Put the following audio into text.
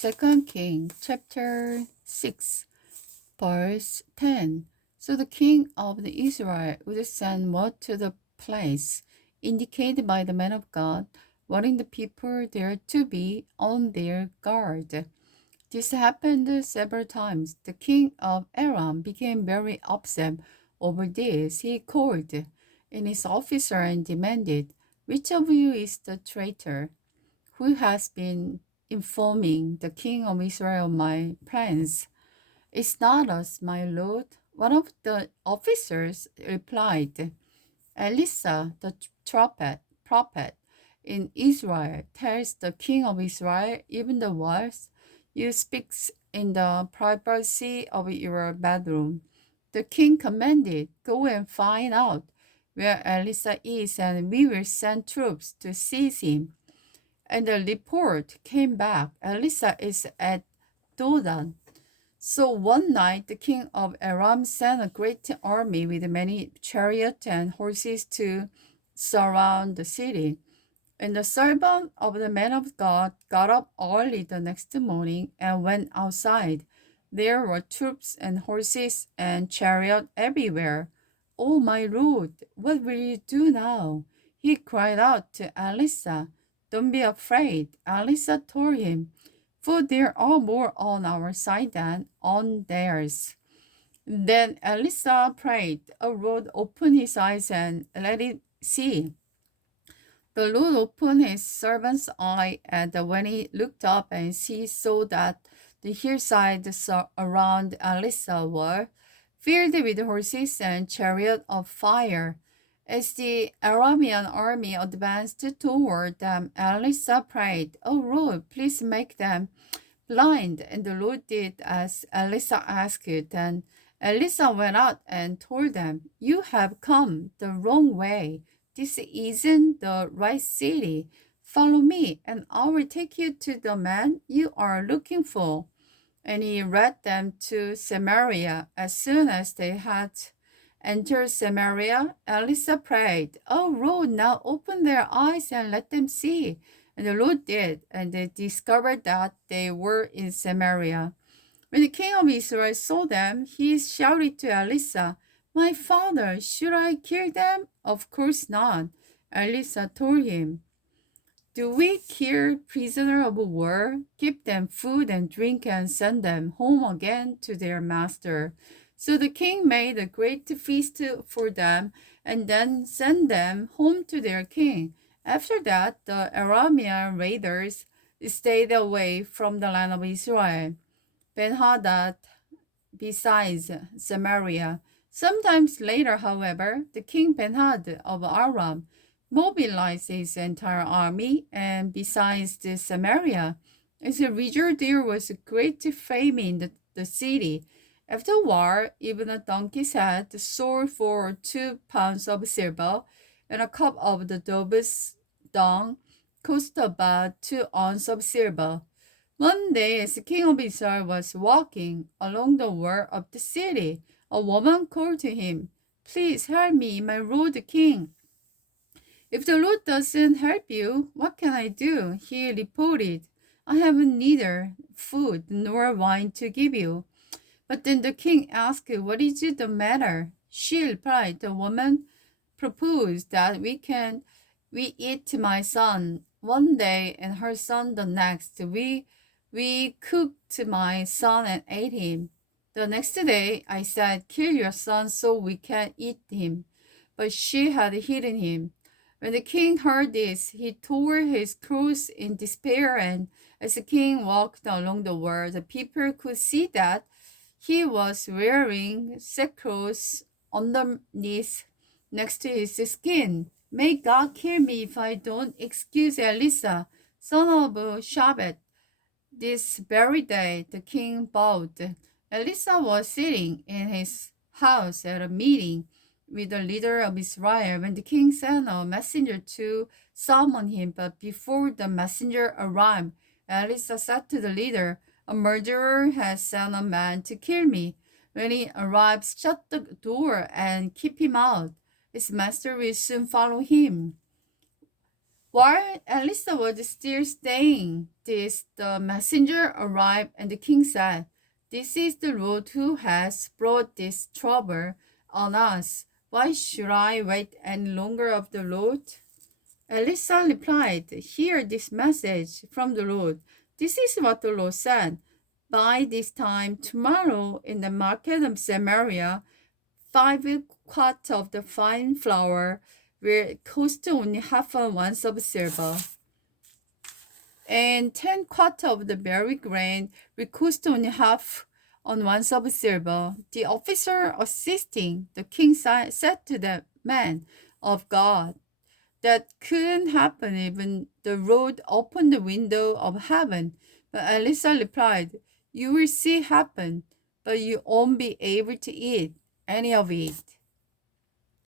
2 King chapter 6 verse 10. So the king of the Israel would send word to the place indicated by the man of God, warning the people there to be on their guard. This happened several times. The king of Aram became very upset over this. He called in his officer and demanded, "Which of you is the traitor who has been informing the king of Israel of my plans?" "It's not us, my lord," one of the officers replied. "Elisha, the prophet in Israel, tells the king of Israel even the words you speak in the privacy of your bedroom." The king commanded, "Go and find out where Elisha is, and we will send troops to seize him." And the report came back, "Elisha is at Dodan." So one night the king of Aram sent a great army with many chariots and horses to surround the city. And the servant of the man of God got up early the next morning and went outside. There were troops and horses and chariots everywhere. "Oh, my lord, what will you do now?" he cried out to Elisha. "Don't be afraid," Elisha told him, "for there are more on our side than on theirs." Then Elisha prayed, "O Lord, open his eyes and let it see." The Lord opened his servant's eye, and when he looked up and he saw that the hillsides around Elisha were filled with horses and chariots of fire. As the Aramean army advanced toward them, Elisha prayed, "O Lord, please make them blind." And the Lord did as Elisha asked. Then Elisha went out and told them, "You have come the wrong way. This isn't the right city. Follow me, and I will take you to the man you are looking for." And he led them to Samaria. As soon as they had entered Samaria, Elisha prayed, "Oh Lord, now open their eyes and let them see." And the Lord did, and they discovered that they were in Samaria. When the king of Israel saw them, he shouted to Elisha, "My father, should I kill them?" "Of course not," Elisha told him. "Do we kill prisoners of war? Give them food and drink and send them home again to their master." So the king made a great feast for them and then sent them home to their king. After that, the Aramean raiders stayed away from the land of Israel. Ben-Hadad besides Samaria. Sometimes later, however, the king Ben-Hadad of Aram mobilized his entire army and besieged Samaria. As a result, there was a great famine in the city. After the war, even a donkey's head sold for 2 pounds of silver, and a cup of the dove's dung cost about 2 ounces of silver. One day, as the king of Israel was walking along the wall of the city, a woman called to him, "Please help me, my lord the king." "If the Lord doesn't help you, what can I do?" he reported. "I have neither food nor wine to give you." But then the king asked, "What is the matter?" She replied, "The woman proposed that we eat my son one day and her son the next. We cooked my son and ate him. The next day I said, 'Kill your son so we can eat him.' But she had hidden him." When the king heard this, he tore his clothes in despair, and as the king walked along the wall, the people could see that he was wearing sackcloth underneath next to his skin. "May God kill me if I don't excuse Elisha, son of Shaphat." This very day the king bowed. Elisha was sitting in his house at a meeting with the leader of Israel when the king sent a messenger to summon him. But before the messenger arrived, Elisha said to the leader, "A murderer has sent a man to kill me. When he arrives, shut the door and keep him out. His master will soon follow him." While Elisa was still staying, the messenger arrived, and the king said, "This is the Lord who has brought this trouble on us. Why should I wait any longer of the Lord?" Elisa replied, "Hear this message from the Lord. This is what the Lord said. By this time tomorrow in the market of Samaria, 5 quarts of the fine flour will cost only half an ounce of silver, and 10 quarts of the berry grain will cost only half an ounce of silver." The officer assisting the king said to the man of God, "That couldn't happen even the Lord opened the window of heaven." But Elisa replied, "You will see happen, but you won't be able to eat any of it."